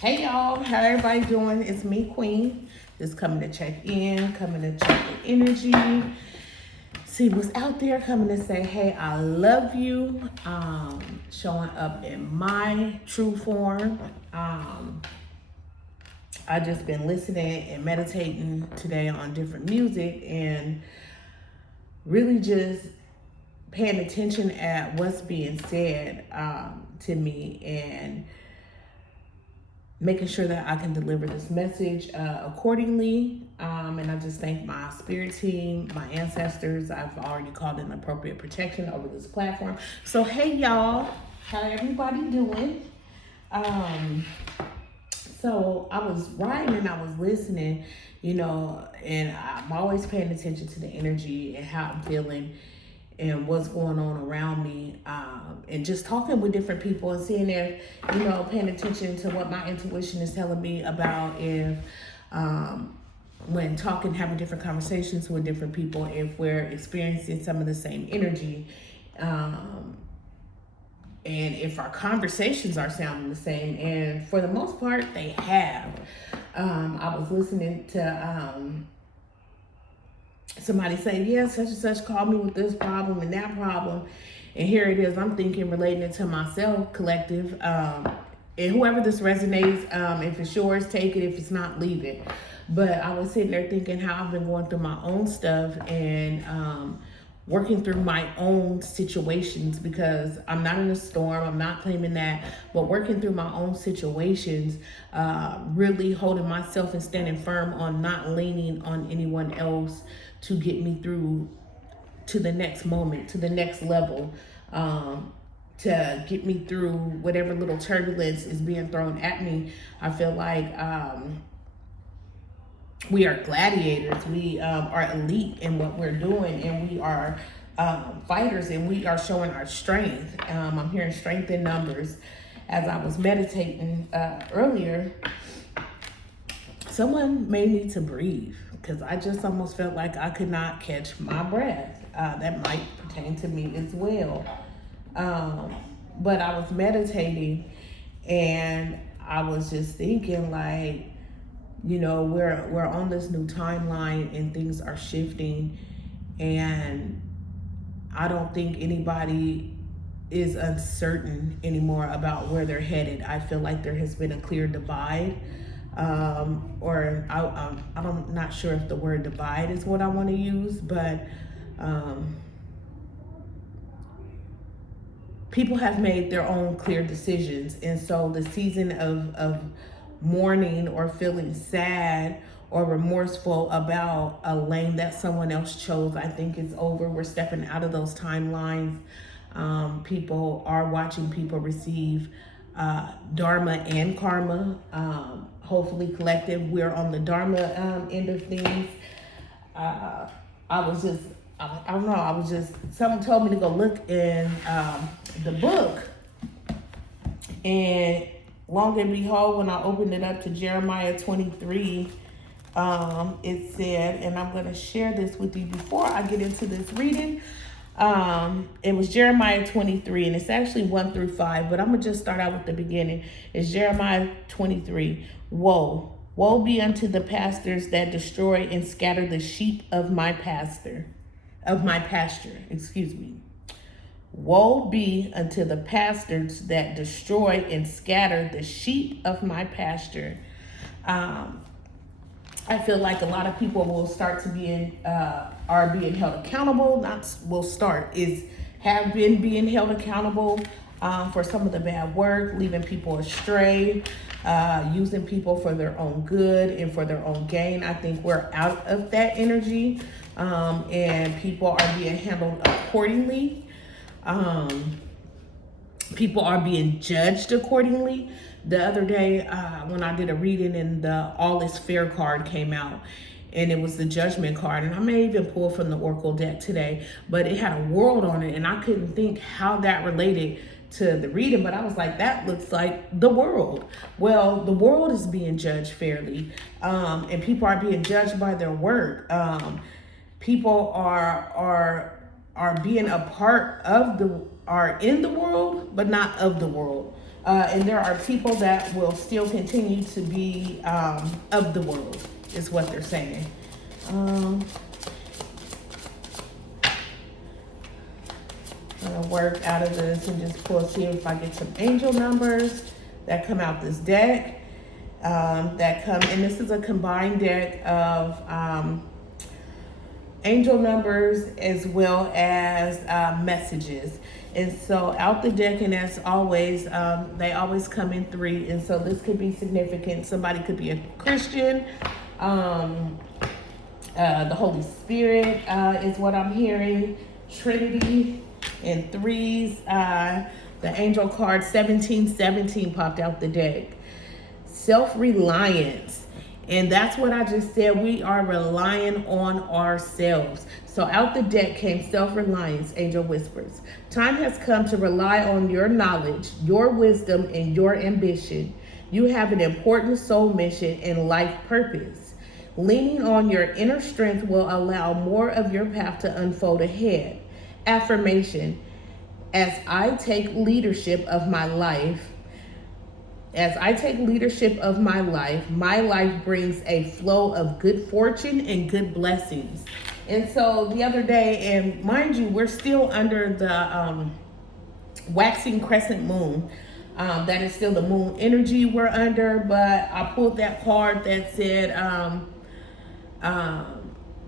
Hey y'all, how everybody doing? It's me, Queen. Just coming to check in, coming to check the energy, see what's out there, coming to say, hey, I love you. Showing up in my true form. I just been listening and meditating today on different music and really just paying attention at what's being said to me and making sure that I can deliver this message accordingly. And I just thank my spirit team, my ancestors. I've already called in appropriate protection over this platform. So, hey, y'all, how everybody doing? Um, so I was writing and I was listening, and I'm always paying attention to the energy and how I'm feeling and what's going on around me, and just talking with different people and seeing if, paying attention to what my intuition is telling me about if, when talking, having different conversations with different people, if we're experiencing some of the same energy, and if our conversations are sounding the same. And for the most part, they have. I was listening to somebody say, yeah, such and such called me with this problem and that problem. And here it is, I'm thinking, relating it to myself, collective. And whoever this resonates, if it's yours, take it. If it's not, leave it. But I was sitting there thinking how I've been going through my own stuff and working through my own situations, because I'm not in a storm, I'm not claiming that, but working through my own situations, really holding myself and standing firm on not leaning on anyone else to get me through to the next moment, to the next level, to get me through whatever little turbulence is being thrown at me. I feel like we are gladiators. We are elite in what we're doing, and we are fighters, and we are showing our strength. I'm hearing strength in numbers. As I was meditating earlier, someone may need to breathe, because I just almost felt like I could not catch my breath. That might pertain to me as well. But I was meditating and I was just thinking, like, we're on this new timeline and things are shifting, and I don't think anybody is uncertain anymore about where they're headed. I feel like there has been a clear divide, I'm not sure if the word divide is what I want to use, but people have made their own clear decisions. And so the season of mourning or feeling sad or remorseful about a lane that someone else chose, I think is over. We're stepping out of those timelines. People are watching people receive dharma and karma. Hopefully collective, we're on the dharma end of things. I don't know, someone told me to go look in the book, and long and behold, when I opened it up to Jeremiah 23, it said, and I'm going to share this with you before I get into this reading. It was Jeremiah 23, and it's actually 1 through 5, but I'm going to just start out with the beginning. It's Jeremiah 23. Woe be unto the pastors that destroy and scatter the sheep of my pasture. Woe be unto the pastors that destroy and scatter the sheep of my pasture. I feel like a lot of people will start to are being held accountable. Have been being held accountable for some of the bad work, leaving people astray, using people for their own good and for their own gain. I think we're out of that energy, and people are being handled accordingly. People are being judged accordingly. The other day, when I did a reading, and the All Is Fair card came out, and it was the Judgment card, and I may even pull from the Oracle deck today, but it had a world on it, and I couldn't think how that related to the reading, but I was like, that looks like the world. Well, the world is being judged fairly, and people are being judged by their work. People are being a part of are in the world, but not of the world. And there are people that will still continue to be of the world, is what they're saying. I'm gonna work out of this and just see if I get some angel numbers that come out this deck. And this is a combined deck of angel numbers as well as messages. And so out the deck, and as always, they always come in 3. And so this could be significant. Somebody could be a Christian. The Holy Spirit is what I'm hearing. Trinity and 3s. The angel card 1717 popped out the deck. Self-reliance. And that's what I just said. We are relying on ourselves. So out the deck came self-reliance, angel whispers. Time has come to rely on your knowledge, your wisdom, and your ambition. You have an important soul mission and life purpose. Leaning on your inner strength will allow more of your path to unfold ahead. Affirmation. As I take leadership of my life, my life brings a flow of good fortune and good blessings. And so the other day, and mind you, we're still under the waxing crescent moon. That is still the moon energy we're under, but I pulled that card that said,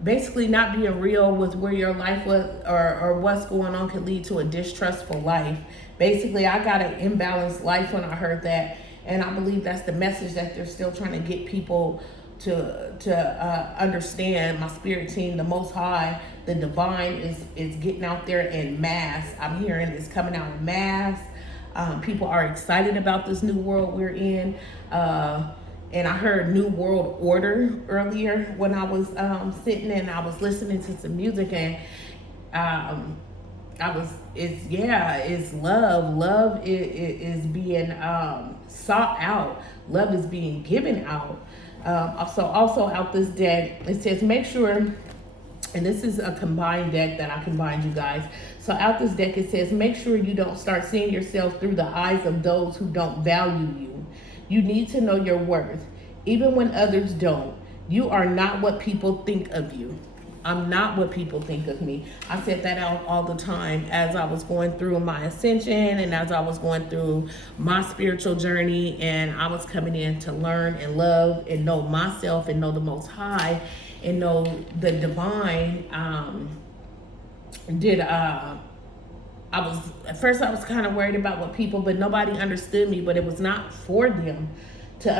basically not being real with where your life was or what's going on could lead to a distrustful life. Basically, I got an imbalanced life when I heard that. And I believe that's the message that they're still trying to get people to understand. My spirit team, the Most High, the Divine is getting out there in mass. I'm hearing it's coming out in mass. People are excited about this new world we're in. And I heard New World Order earlier when I was sitting and I was listening to some music, and it's love. Love is being sought out. Love is being given out. Also out this deck, it says make sure, and this is a combined deck that I combined, you guys. So out this deck, it says make sure you don't start seeing yourself through the eyes of those who don't value you. You need to know your worth, even when others don't. You are not what people think of you. I'm not what people think of me. I said that out all the time as I was going through my ascension and as I was going through my spiritual journey, and I was coming in to learn and love and know myself and know the Most High and know the Divine. At first I was kind of worried about what people, but nobody understood me, but it was not for them to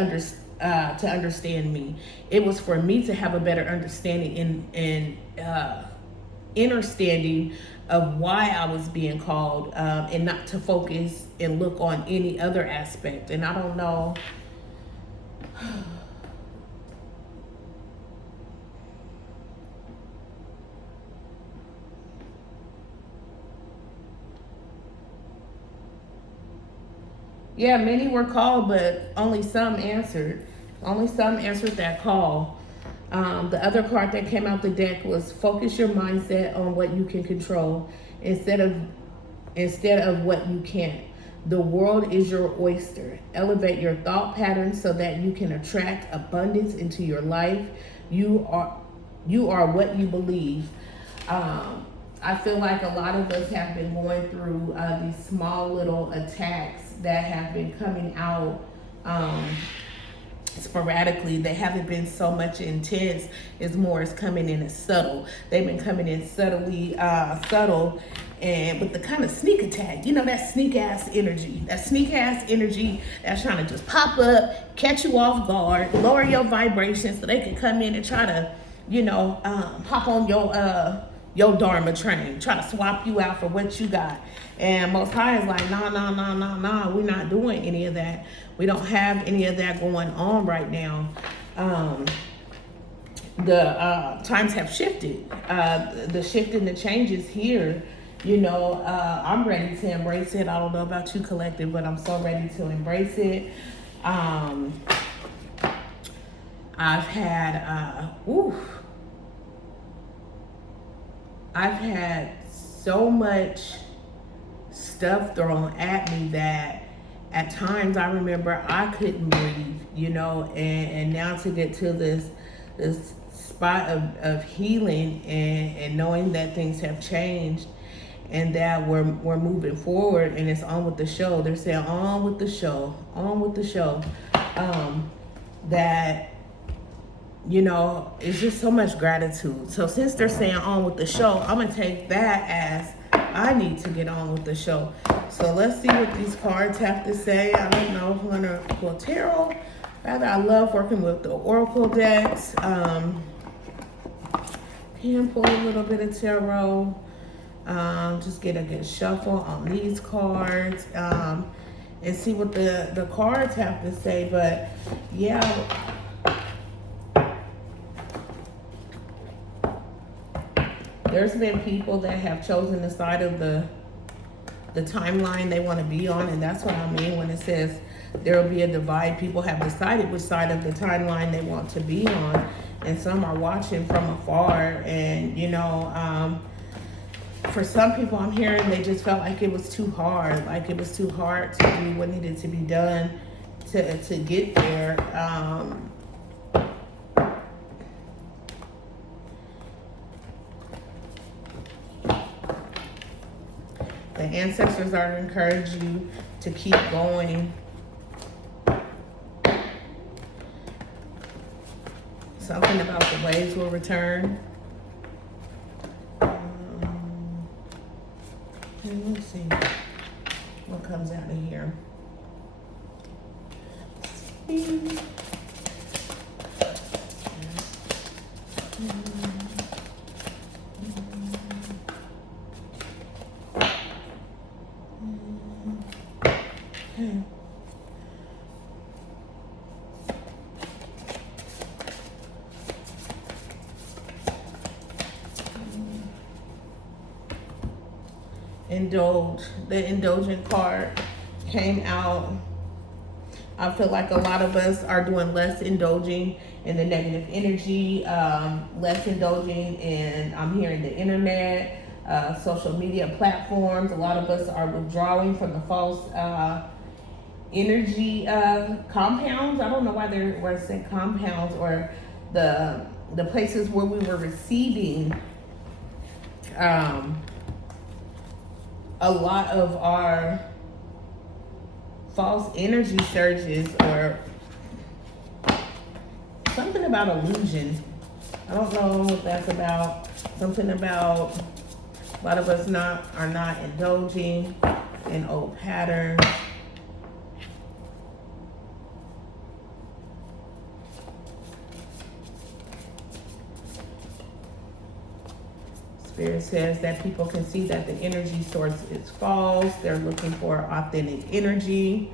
understand me. It was for me to have a better understanding and understanding of why I was being called, and not to focus and look on any other aspect. And I don't know. Yeah, many were called, but only some answered. Only some answered that call. The other card that came out the deck was focus your mindset on what you can control instead of what you can't. The world is your oyster. Elevate your thought patterns so that you can attract abundance into your life. You are what you believe. I feel like a lot of us have been going through these small little attacks that have been coming out sporadically. They haven't been so much intense. It's more, it's coming in as subtle. They've been coming in subtly, subtle, and with the kind of sneak attack, you know, that sneak ass energy that's trying to just pop up, catch you off guard, lower your vibration so they can come in and try to, hop on your Dharma train, try to swap you out for what you got. And Most High is like, nah, we're not doing any of that. We don't have any of that going on right now. The times have shifted. The shift and the change is here. I'm ready to embrace it. I don't know about you, collective, but I'm so ready to embrace it. I've had so much stuff thrown at me that at times I remember I couldn't breathe, you know, and now to get to this spot of healing and knowing that things have changed and that we're moving forward and it's on with the show. They're saying on with the show, on with the show. That, you know, it's just so much gratitude. So since they're saying on with the show, I'm gonna take that as I need to get on with the show. So let's see what these cards have to say. I don't know if I'm gonna pull tarot. Rather, I love working with the oracle decks. Can pull a little bit of tarot. Just get a good shuffle on these cards. And see what the cards have to say. But yeah, there's been people that have chosen the side of the timeline they want to be on, and that's what I mean when it says there will be a divide. People have decided which side of the timeline they want to be on, and some are watching from afar. And you know, for some people I'm hearing they just felt like it was too hard, like it was too hard to do what needed to be done to get there. The ancestors are encouraging you to keep going. Something about the waves will return. And let's see what comes out of here. Indulge. The indulgent card came out. I feel like a lot of us are doing less indulging in the negative energy, less indulging in, I'm hearing, the internet, social media platforms. A lot of us are withdrawing from the false energy compounds. I don't know why they were saying compounds, or the places where we were receiving a lot of our false energy surges, or something about illusion. I don't know what that's about. Something about a lot of us are not indulging in old patterns. Spirit says that people can see that the energy source is false. They're looking for authentic energy.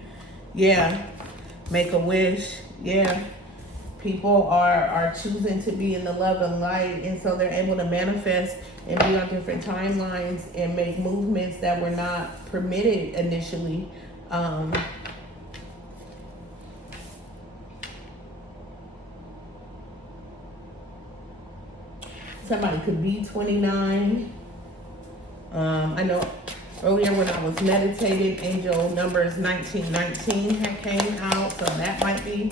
Yeah. Make a wish. Yeah. People are choosing to be in the love and light, and so they're able to manifest and be on different timelines and make movements that were not permitted initially. Somebody could be 29. I know earlier when I was meditating, angel numbers 1919 had came out, so that might be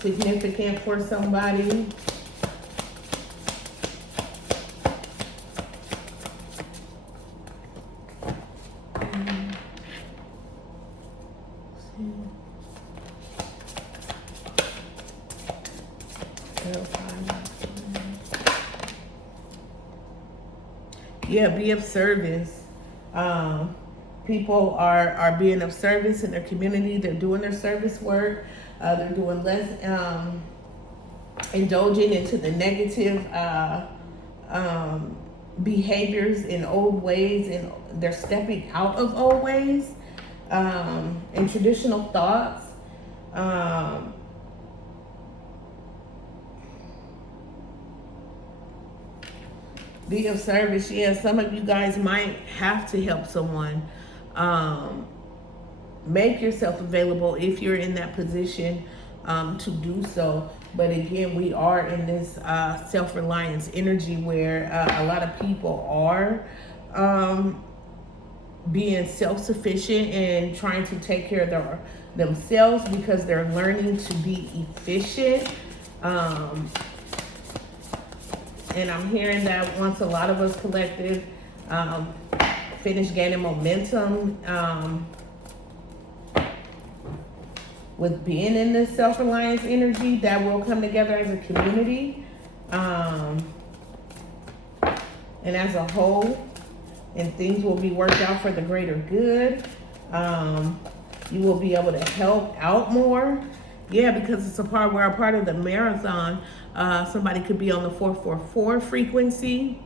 significant for somebody. Yeah, be of service. People are being of service in their community. They're doing their service work. They're doing less indulging into the negative behaviors in old ways, and they're stepping out of old ways and traditional thoughts. Be of service. Yeah, some of you guys might have to help someone. Make yourself available if you're in that position to do so. But again, we are in this self-reliance energy where a lot of people are being self-sufficient and trying to take care of themselves because they're learning to be efficient. And I'm hearing that once a lot of us collective finish gaining momentum with being in this self-reliance energy, that will come together as a community and as a whole, and things will be worked out for the greater good. You will be able to help out more. Yeah, because it's we're a part of the marathon. Somebody could be on the 444 frequency.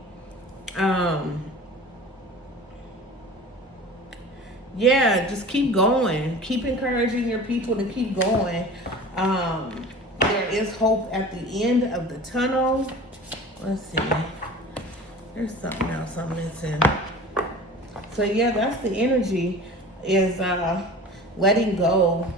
Yeah, just keep going. Keep encouraging your people to keep going. There is hope at the end of the tunnel. Let's see. There's something else I'm missing. So yeah, that's the energy, is letting go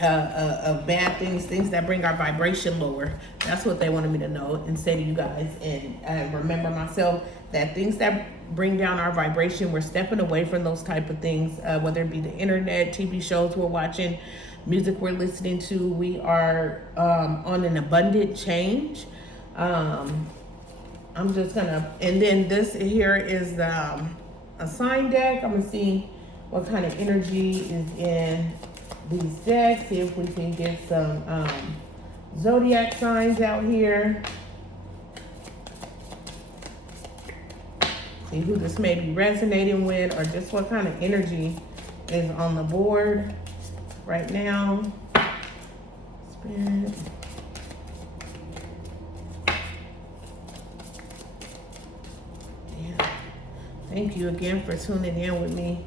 of bad things that bring our vibration lower. That's what they wanted me to know and say to you guys, and remember myself, that things that bring down our vibration, we're stepping away from those type of things, whether it be the internet, TV shows we're watching, music we're listening to. We are on an abundant change. I'm just gonna, and then this here is a sign deck. I'm gonna see what kind of energy is in these decks, see if we can get some zodiac signs out here. See who this may be resonating with, or just what kind of energy is on the board right now. Spirit. Yeah. Thank you again for tuning in with me.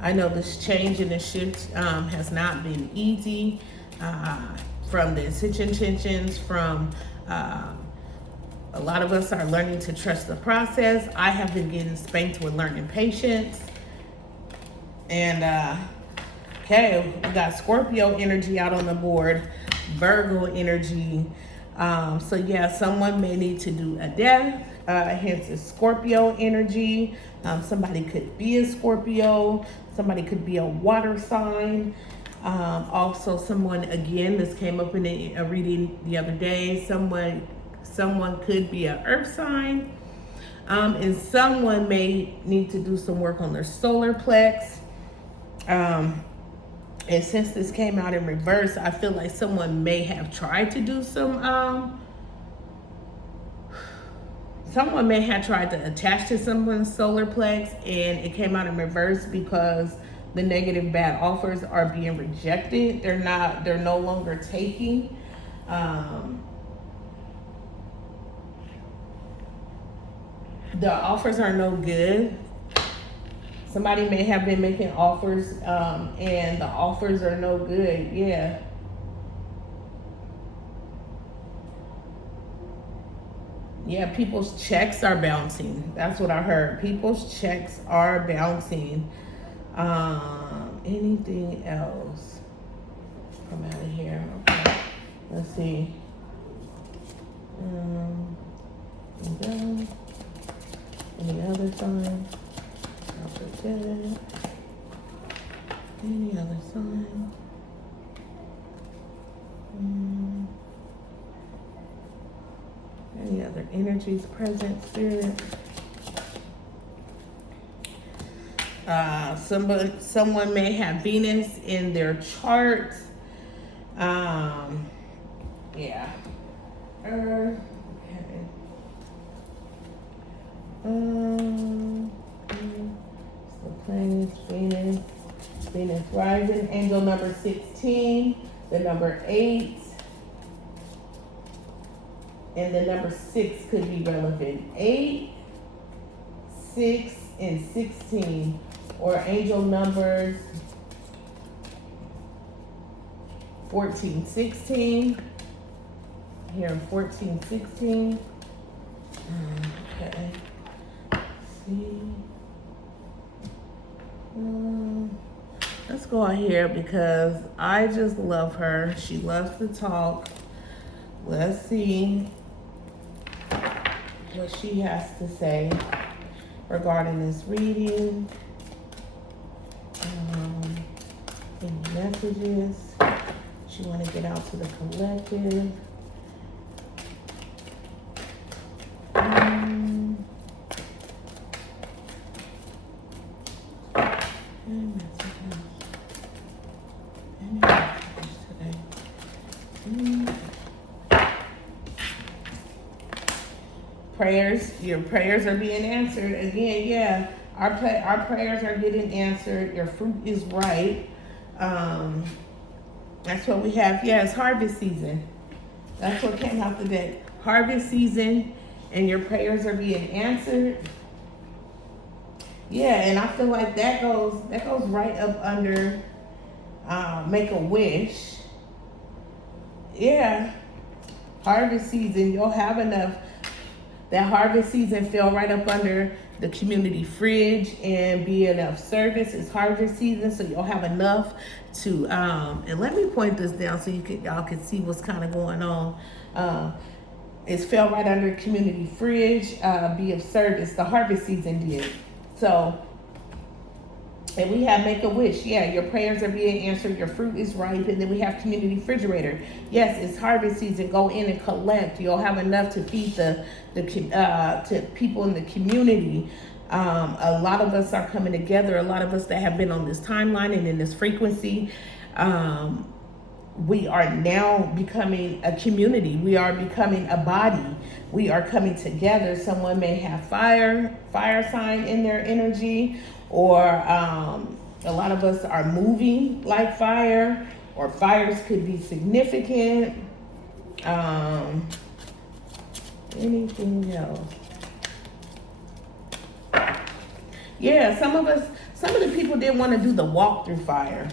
I know this change and this shift has not been easy, from the intentions, from a lot of us are learning to trust the process. I have been getting spanked with learning patience. And okay, we got Scorpio energy out on the board, Virgo energy. So yeah, someone may need to do a death, hence the Scorpio energy. Somebody could be a Scorpio, somebody could be a water sign. Also someone, again, this came up in a reading the other day, someone could be an earth sign. And someone may need to do some work on their solar plex. And since this came out in reverse, I feel like someone may have tried to do some, someone may have tried to attach to someone's solar plex, and it came out in reverse because the negative bad offers are being rejected. They're no longer taking. The offers are no good. Somebody may have been making offers, and the offers are no good. Yeah. Yeah, people's checks are bouncing. That's what I heard. People's checks are bouncing. Anything else? Come out of here. Okay. Let's see. Any other sign? Any other sign? Any other energies present, spirit? Someone may have Venus in their chart. Yeah. Okay. So planets, Venus rising, angel number 16, the number 8, and the number 6 could be relevant. 8, 6, and 16, or angel numbers 14, 16. Here, 14, 16. Okay. See. Let's go out here because I just love her. She loves to talk. Let's see what she has to say regarding this reading. Any messages that you want to get out to the collective? Any messages? Any messages today? Prayers, your prayers are being answered. Again, yeah, our prayers are getting answered. Your fruit is right. That's what we have. Yeah, it's harvest season. That's what came out the deck. Harvest season, and your prayers are being answered. Yeah, and I feel like that goes right up under make a wish. Yeah, harvest season. You'll have enough. That harvest season fell right up under the community fridge and be enough service. It's harvest season, so you'll have enough to and let me point this down so y'all can see what's kind of going on. It fell right under community fridge, be of service. The harvest season did. So, and we have make a wish. Yeah, your prayers are being answered. Your fruit is ripe. And then we have community refrigerator. Yes, it's harvest season. Go in and collect. You'll have enough to feed to people in the community. A lot of us are coming together. A lot of us that have been on this timeline and in this frequency. We are now becoming a community. We are becoming a body. We are coming together. Someone may have fire sign in their energy, or a lot of us are moving like fire, or fires could be significant. Anything else? Yeah, some of the people didn't want to do the walk through fire.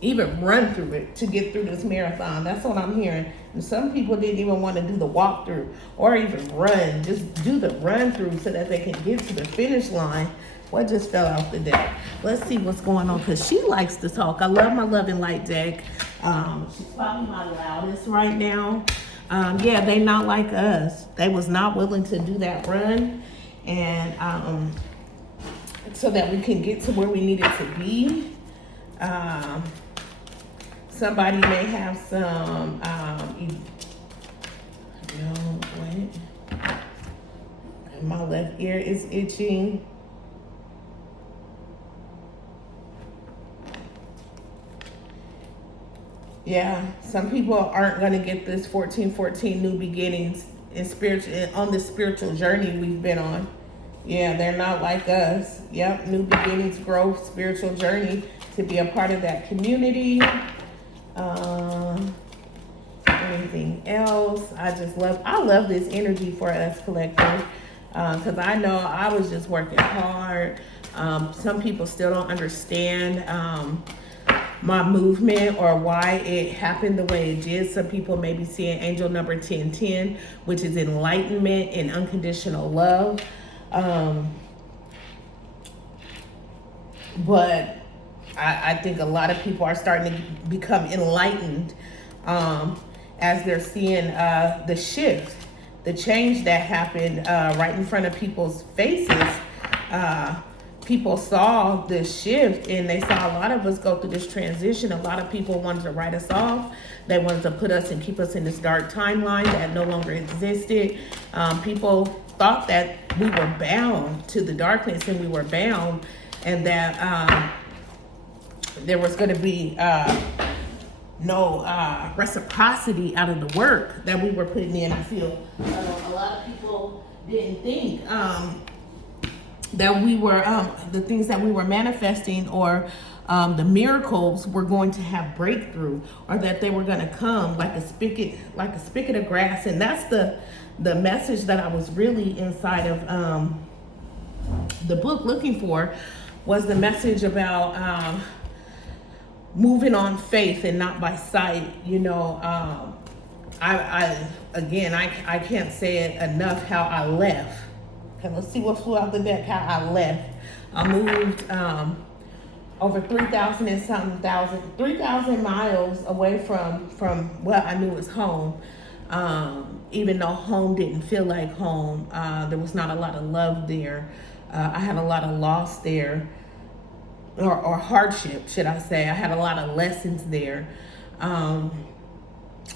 Even run through it to get through this marathon. That's what I'm hearing. And some people didn't even want to do the walkthrough or even run. Just do the run through so that they can get to the finish line. What just fell out the deck? Let's see what's going on, because she likes to talk. I love my Love and Light deck. She's probably my loudest right now. Yeah, they not like us. They was not willing to do that run, and so that we can get to where we needed to be. Somebody may have some, wait. My left ear is itching. Yeah, some people aren't going to get this 1414 new beginnings on the spiritual journey we've been on. Yeah, they're not like us. Yep, new beginnings, growth, spiritual journey, to be a part of that community. Anything else? I love this energy for us collective, because I know I was just working hard. Some people still don't understand my movement or why it happened the way it did. Some people may be seeing angel number 1010, which is enlightenment and unconditional love. But I think a lot of people are starting to become enlightened as they're seeing the shift, the change that happened right in front of people's faces. People saw this shift, and they saw a lot of us go through this transition. A lot of people wanted to write us off. They wanted to put us and keep us in this dark timeline that no longer existed. People thought that we were bound to the darkness, and we were bound, and that there was going to be no reciprocity out of the work that we were putting in. I feel a lot of people didn't think that we were the things that we were manifesting, or the miracles were going to have breakthrough, or that they were going to come like a spigot of grass. And that's the message that I was really inside of the book looking for, was the message about moving on faith and not by sight. You know, I can't say it enough how I left. Okay, let's see what flew out the deck, how I left. I moved over 3,000 miles away from what I knew was home. Even though home didn't feel like home, there was not a lot of love there. I had a lot of loss there. or hardship, should I say. I had a lot of lessons there.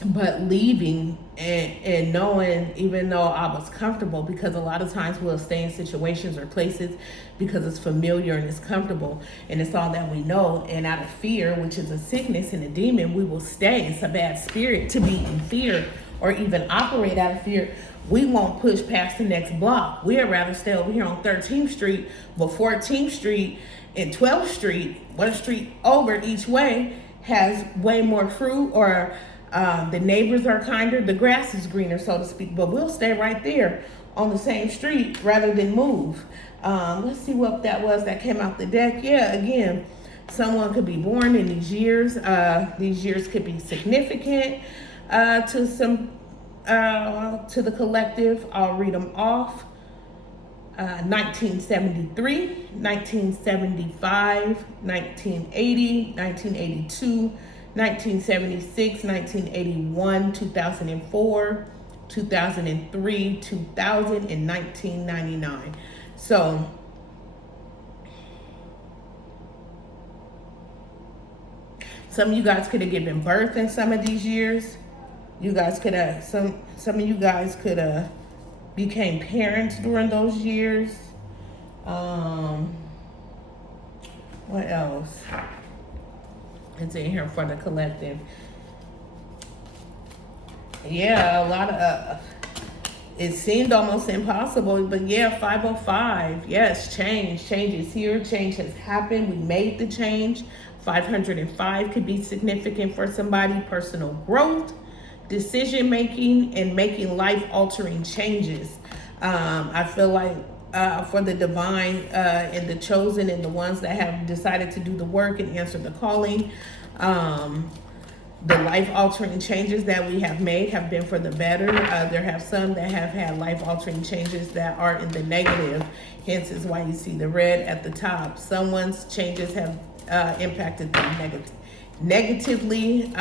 But leaving and knowing, even though I was comfortable, because a lot of times we'll stay in situations or places because it's familiar and it's comfortable and it's all that we know, and out of fear, which is a sickness and a demon, we will stay. It's a bad spirit to be in fear or even operate out of fear. We won't push past the next block. We'd rather stay over here on 13th Street, but 14th Street and 12th Street, one street over each way, has way more fruit, or the neighbors are kinder, the grass is greener, so to speak, but we'll stay right there on the same street rather than move. Let's see what that was that came out the deck. Yeah, again, someone could be born in these years. These years could be significant to the collective. I'll read them off. 1973, 1975, 1980, 1982, 1976, 1981, 2004, 2003, 2000, and 1999. So some of you guys could have given birth in some of these years. You guys could have, some of you guys could have became parents during those years. What else? It's in here for the collective. Yeah, a lot of, it seemed almost impossible, but yeah, 505. Yes, change. Change is here. Change has happened. We made the change. 505 could be significant for somebody. Personal growth, decision making, and making life altering changes. I feel like for the divine and the chosen and the ones that have decided to do the work and answer the calling, the life altering changes that we have made have been for the better. There have some that have had life altering changes that are in the negative, hence is why you see the red at the top. Someone's changes have impacted them negatively.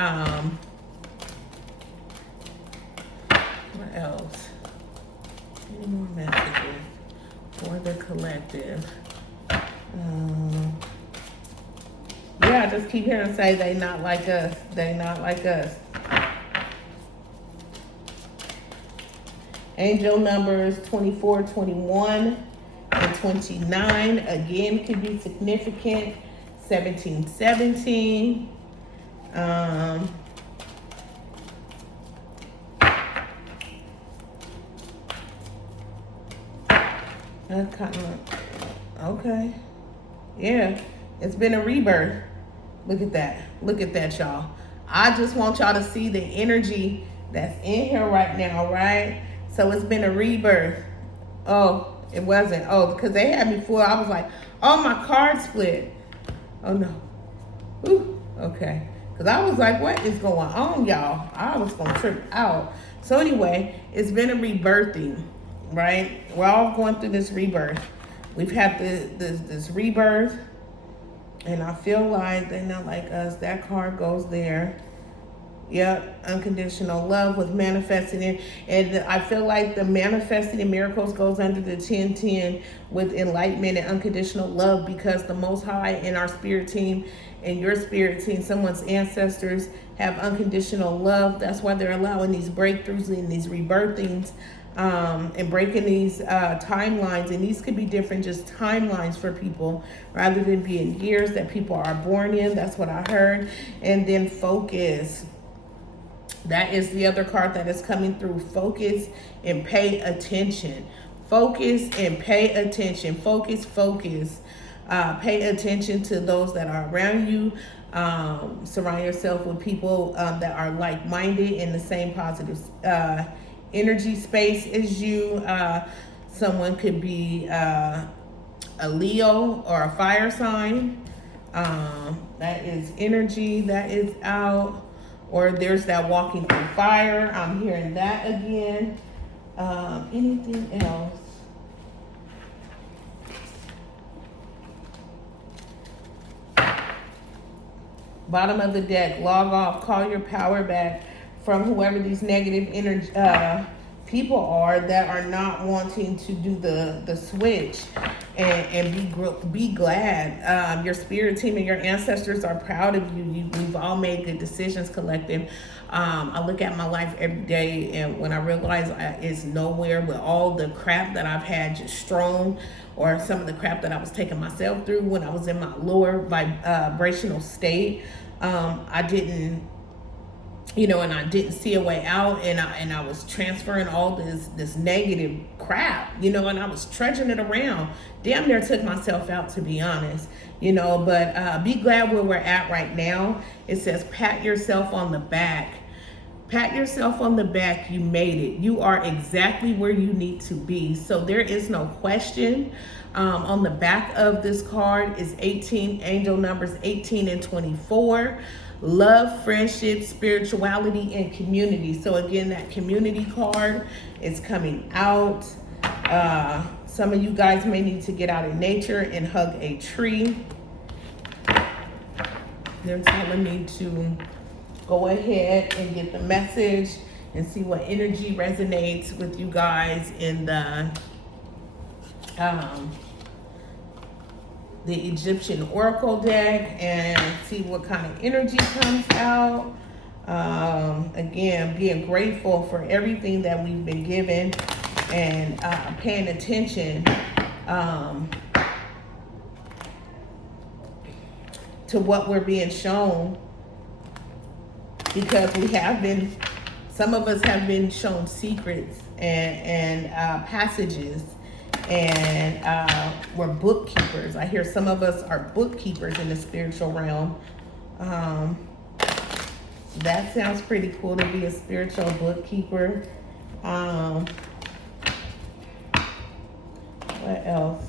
What else? Any more messages for the collective? Yeah, I just keep hearing say they not like us. They not like us. Angel numbers 24, 21, and 29. Again, could be significant. 17, 17. That's kind of, okay. Yeah, it's been a rebirth. Look at that. Look at that, y'all. I just want y'all to see the energy that's in here right now, right? So it's been a rebirth. Oh, it wasn't. Oh, because they had me fooled. I was like, oh, my card split. Oh, no. Ooh, okay. Because I was like, what is going on, y'all? I was going to trip out. So anyway, it's been a rebirthing, right? We're all going through this rebirth. We've had this rebirth, and I feel like they're not like us. That card goes there. Yep, unconditional love was manifesting it. And I feel like the manifesting in miracles goes under the 1010 with enlightenment and unconditional love, because the Most High and our spirit team and your spirit team, someone's ancestors, have unconditional love. That's why they're allowing these breakthroughs and these rebirthings, and breaking these timelines. And these could be different just timelines for people rather than being years that people are born in. That's what I heard. And then focus. That is the other card that is coming through. Focus and pay attention. Focus and pay attention. Focus, focus. Pay attention to those that are around you. Surround yourself with people that are like-minded in the same positive energy space as you. Someone could be a Leo or a fire sign. That is energy that is out. Or there's that walking through fire. I'm hearing that again. Anything else? Bottom of the deck, log off, call your power back from whoever these negative energy people are that are not wanting to do the switch. and be glad. Your spirit team and your ancestors are proud of you. We've all made good decisions, collective. I look at my life every day, and when I realize it's nowhere with all the crap that I've had just strewn, or some of the crap that I was taking myself through when I was in my lower vibrational state, I didn't, and I didn't see a way out, and I was transferring all this negative crap, and I was trudging it around. Damn near took myself out, to be honest, but be glad where we're at right now. It says pat yourself on the back. Pat yourself on the back. You made it. You are exactly where you need to be. So there is no question. On the back of this card is 18, angel numbers 18 and 24. Love, friendship, spirituality, and community. So again, that community card is coming out. Some of you guys may need to get out in nature and hug a tree. They're telling me to go ahead and get the message and see what energy resonates with you guys in the Egyptian Oracle deck, and see what kind of energy comes out. Again, being grateful for everything that we've been given, and paying attention to what we're being shown, because some of us have been shown secrets and passages, and we're bookkeepers. I hear some of us are bookkeepers in the spiritual realm. That sounds pretty cool, to be a spiritual bookkeeper. What else?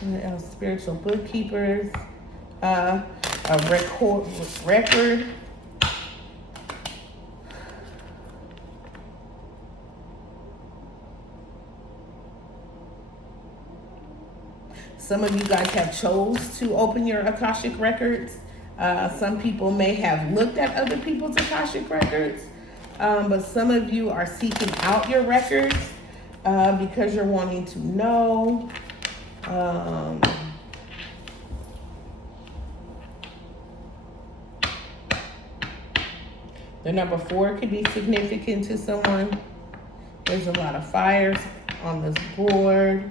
What else? Spiritual bookkeepers. A record. Some of you guys have chose to open your Akashic records. Some people may have looked at other people's Akashic records, but some of you are seeking out your records because you're wanting to know. The number 4 could be significant to someone. There's a lot of fires on this board.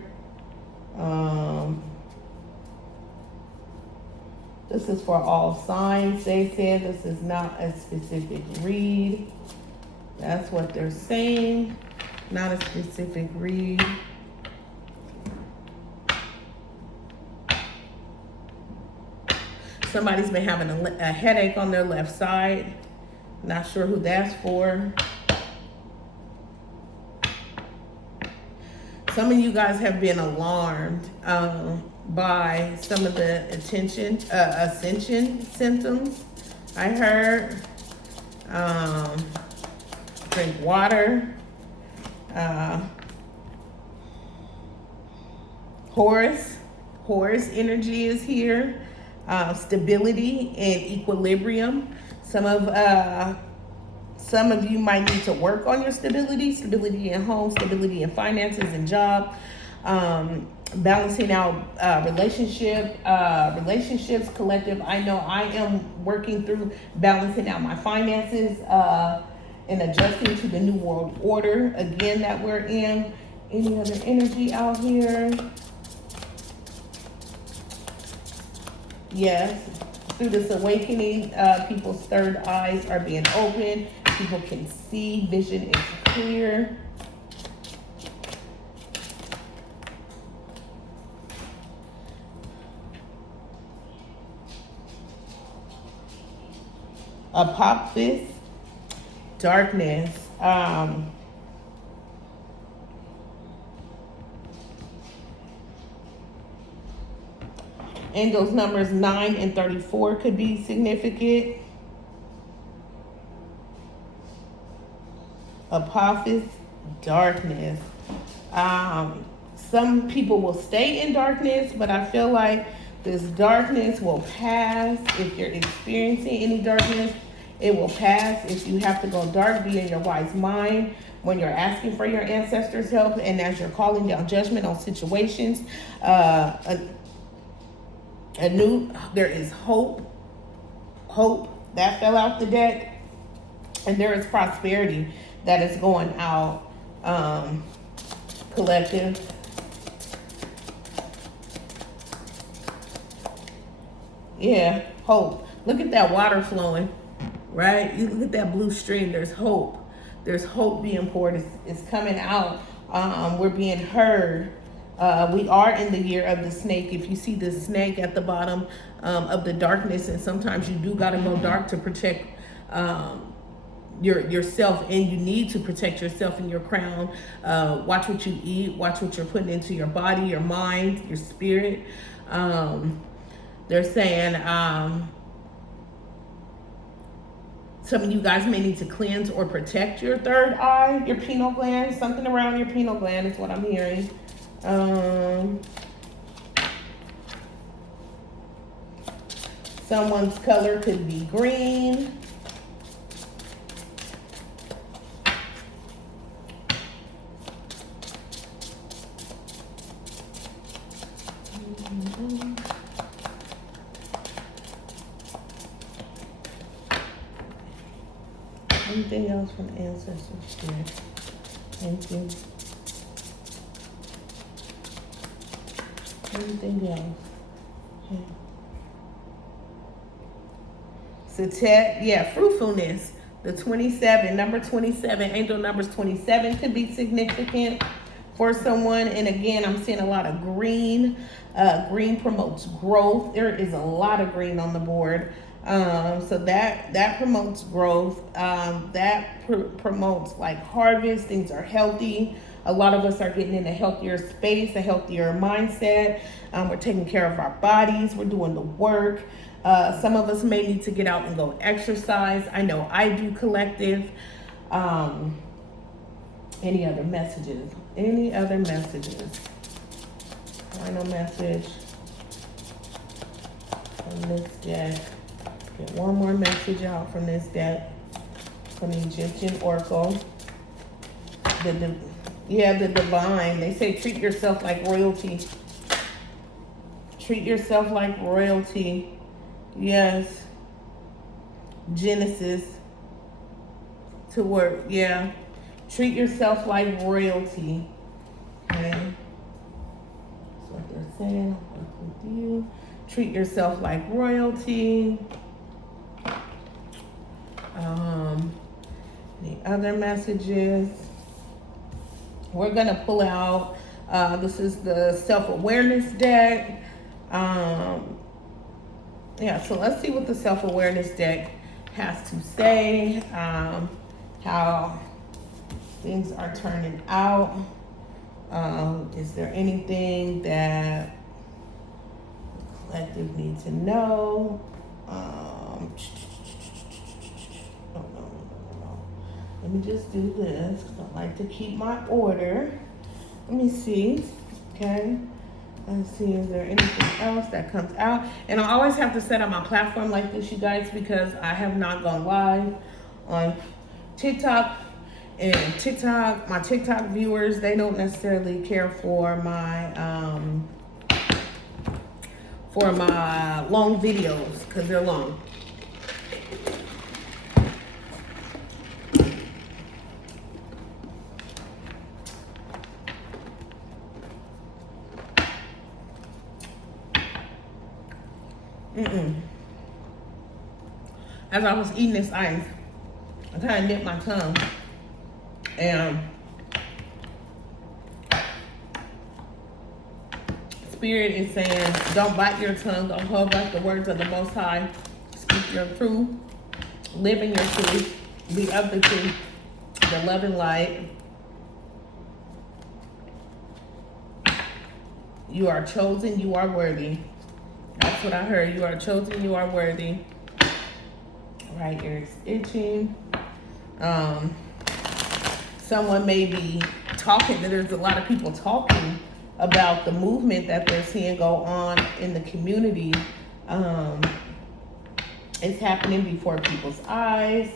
This is for all signs, they said. This is not a specific read. That's what they're saying. Not a specific read. Somebody's been having a headache on their left side. Not sure who that's for. Some of you guys have been alarmed by some of the ascension symptoms. I heard. Drink water. Horus energy is here. Stability and equilibrium. Some of you might need to work on your stability in home, stability in finances and job, balancing out relationships, collective. I know I am working through balancing out my finances and adjusting to the new world order, again, that we're in. Any other energy out here? Yes. Through this awakening, people's third eyes are being opened. People can see. Vision is clear. Apophis, darkness. Angels numbers 9 and 34 could be significant. Apophis, darkness. Some people will stay in darkness, but I feel like this darkness will pass. If you're experiencing any darkness, it will pass. If you have to go dark, be in your wise mind when you're asking for your ancestors' help, and as you're calling down judgment on situations. There is hope. Hope that fell out the deck, and there is prosperity that is going out. Collective. Yeah, hope. Look at that water flowing, right? You look at that blue stream. There's hope. There's hope being poured. It's coming out. We're being heard. We are in the year of the snake. If you see the snake at the bottom of the darkness, and sometimes you do gotta go dark to protect yourself, and you need to protect yourself and your crown. Watch what you eat. Watch what you're putting into your body, your mind, your spirit. They're saying some of you guys may need to cleanse or protect your third eye, your pineal gland. Something around your pineal gland is what I'm hearing. Someone's color could be green. Anything else from ancestors here? Thank you. Anything else? Okay. Satet, yeah, fruitfulness. The 27, number 27, angel numbers 27 could be significant for someone. And again, I'm seeing a lot of green. Green promotes growth. There is a lot of green on the board. So that promotes growth. Promotes like harvest. Things are healthy. A lot of us are getting in a healthier space, a healthier mindset. We're taking care of our bodies. We're doing the work. Some of us may need to get out and go exercise. I know I do, collective. Any other messages? Any other messages? Final message from this deck. Get one more message out from this deck, from the Egyptian Oracle. The divine. They say treat yourself like royalty. Treat yourself like royalty. Yes. Genesis. To work. Yeah. Treat yourself like royalty. Okay. That's what they're saying. I'll work with you. Treat yourself like royalty. The other messages. We're going to pull out, this is the self-awareness deck. Yeah, so let's see what the self-awareness deck has to say, how things are turning out. Is there anything that the collective needs to know? Let me just do this, because I like to keep my order. Let me see. Okay. Let's see, is there anything else that comes out? And I always have to set up my platform like this, you guys, because I have not gone live on TikTok. And my TikTok viewers, they don't necessarily care for my long videos, because they're long. As I was eating this ice, I kind of nipped my tongue, and Spirit is saying, don't bite your tongue, don't hold back the words of the Most High, speak your truth, live in your truth, be of the truth, the love and light. You are chosen, you are worthy. That's what I heard. You are chosen, you are worthy. Right ear is itching. Someone may be talking. There's a lot of people talking about the movement that they're seeing go on in the community. It's happening before people's eyes.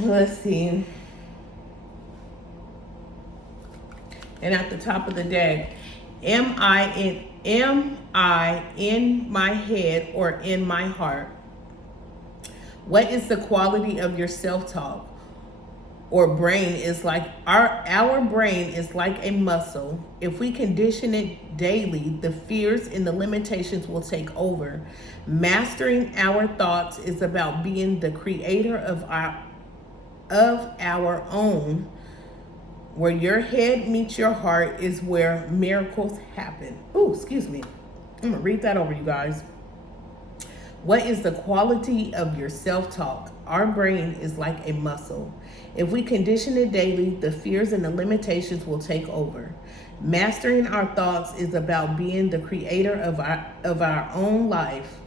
Let's see. And at the top of the deck, am I in my head or in my heart? What is the quality of your self-talk? Or brain is like our brain is like a muscle. If we condition it daily, the fears and the limitations will take over. Mastering our thoughts is about being the creator of our own. Where your head meets your heart is where miracles happen. Oh, excuse me. I'm gonna read that over, you guys. What is the quality of your self-talk? Our brain is like a muscle. If we condition it daily, the fears and the limitations will take over. Mastering our thoughts is about being the creator of our own life.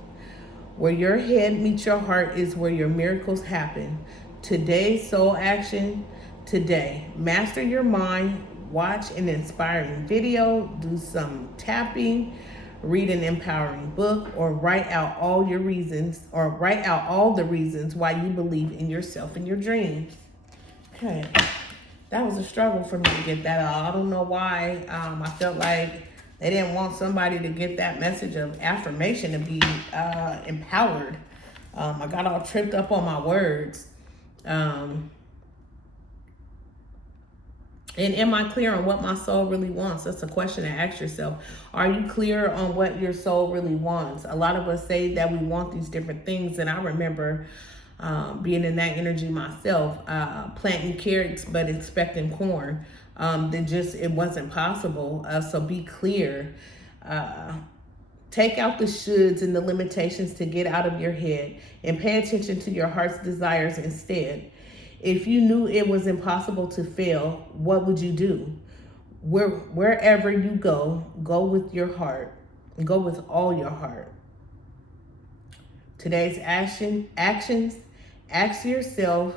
Where your head meets your heart is where your miracles happen. Today's soul action. Today, master your mind, watch an inspiring video, do some tapping, read an empowering book, or write out all the reasons why you believe in yourself and your dreams. Okay, that was a struggle for me to get that out. I don't know why. I felt like they didn't want somebody to get that message of affirmation to be empowered. I got all tripped up on my words. And am I clear on what my soul really wants? That's a question to ask yourself. Are you clear on what your soul really wants? A lot of us say that we want these different things. And I remember being in that energy myself, planting carrots but expecting corn. It wasn't possible. So be clear. Take out the shoulds and the limitations to get out of your head and pay attention to your heart's desires instead. If you knew it was impossible to fail, what would you do? Wherever you go with your heart. Go with all your heart. Today's actions, ask yourself,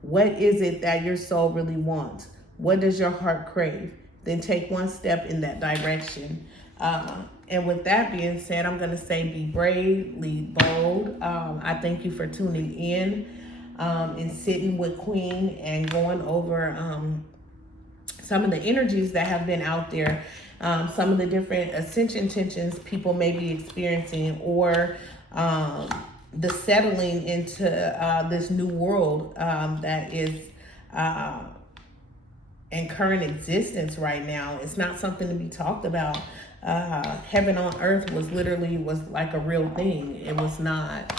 what is it that your soul really wants? What does your heart crave? Then take one step in that direction. And with that being said, I'm going to say be brave, lead bold. I thank you for tuning in. And sitting with Queen and going over some of the energies that have been out there, some of the different ascension tensions people may be experiencing, or the settling into this new world that is in current existence right now. It's not something to be talked about. Heaven on earth was like a real thing. It was not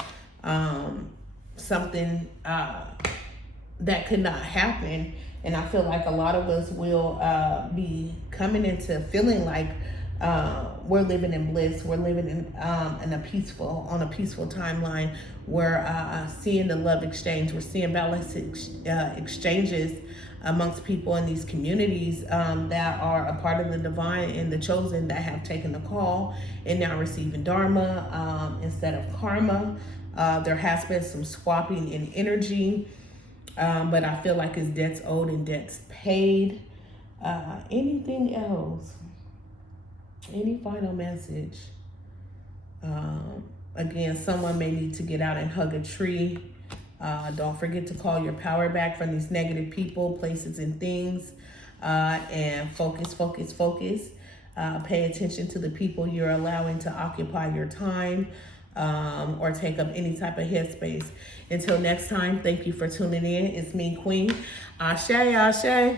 something that could not happen. And I feel like a lot of us will be coming into feeling like we're living in bliss. We're living on a peaceful timeline. We're seeing the love exchange. We're seeing balanced exchanges amongst people in these communities that are a part of the divine and the chosen, that have taken the call and now receiving dharma instead of karma. There has been some swapping in energy, but I feel like it's debts owed and debts paid. Anything else? Any final message? Again, someone may need to get out and hug a tree. Don't forget to call your power back from these negative people, places, and things. And focus. Pay attention to the people you're allowing to occupy your time. Or take up any type of headspace. Until next time, thank you for tuning in. It's me, Queen. Ashe, Ashe.